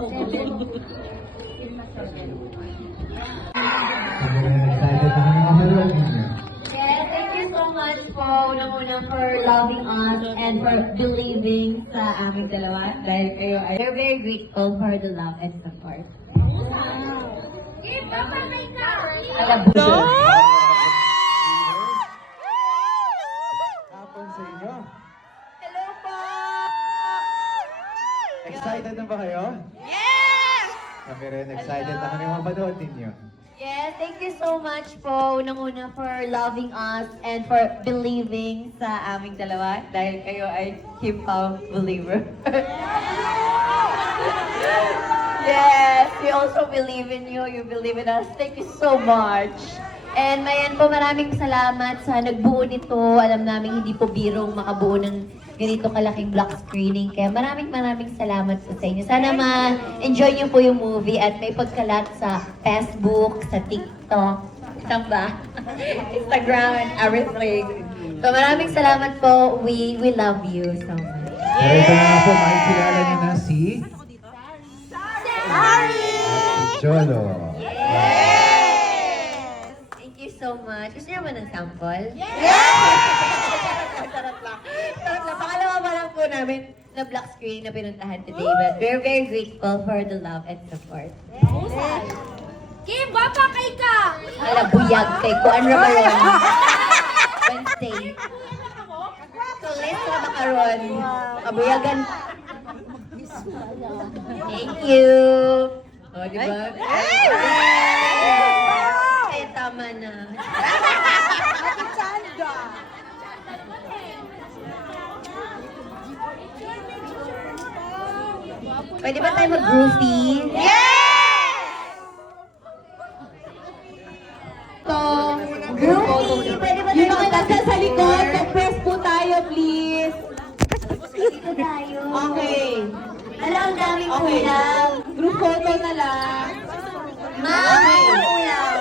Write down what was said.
Yes, thank you so much po, unang-una for loving us and for believing sa aming dalawa dahil kayo ay we're very grateful for the love and support. Alam mo. Hapon sa inyo. Hello po! Excited na ba kayo? Yes! Kami rin excited na kami mapanood ninyo. Yes, thank you so much po, unang-una for loving us and for believing sa aming dalawa dahil kayo ay Kim Pao believer. Yes, we also believe in you, you believe in us. Thank you so much. And mayan po, maraming salamat sa nagbuo nito. Alam namin hindi po birong makabuo ng ganito kalaking block screening. Kaya maraming salamat po sa inyo. Sana ma-enjoy niyo po yung movie at may pagkalat sa Facebook, sa TikTok, saan ba? Instagram and everything. So maraming salamat po. We love you so much. Pero ito na nga po, makikilala niyo na si Cholo. Yes! Thank you so much. Gusto niyo ba ng sample? Sarap lang. Sarap lang. Pangalawa pa lang po namin na black screen na pinuntahan today. But we're very grateful for the love and support. Kim, bata kay ka! Alabuyag kay Kuan Ramaron. Wednesday. Tulis na makaron. Kabuyagan. Thank you. O, di ba? Ay, tama na. Pwede ba tayo mag-groovy? Groovy! Pwede ba tayo mag-groovy? Sa likod, mag-press po tayo, please. Dito tayo. Okay. Alam, ang daming Okay. ulam. Group photo na lang. Ma'am, ulam.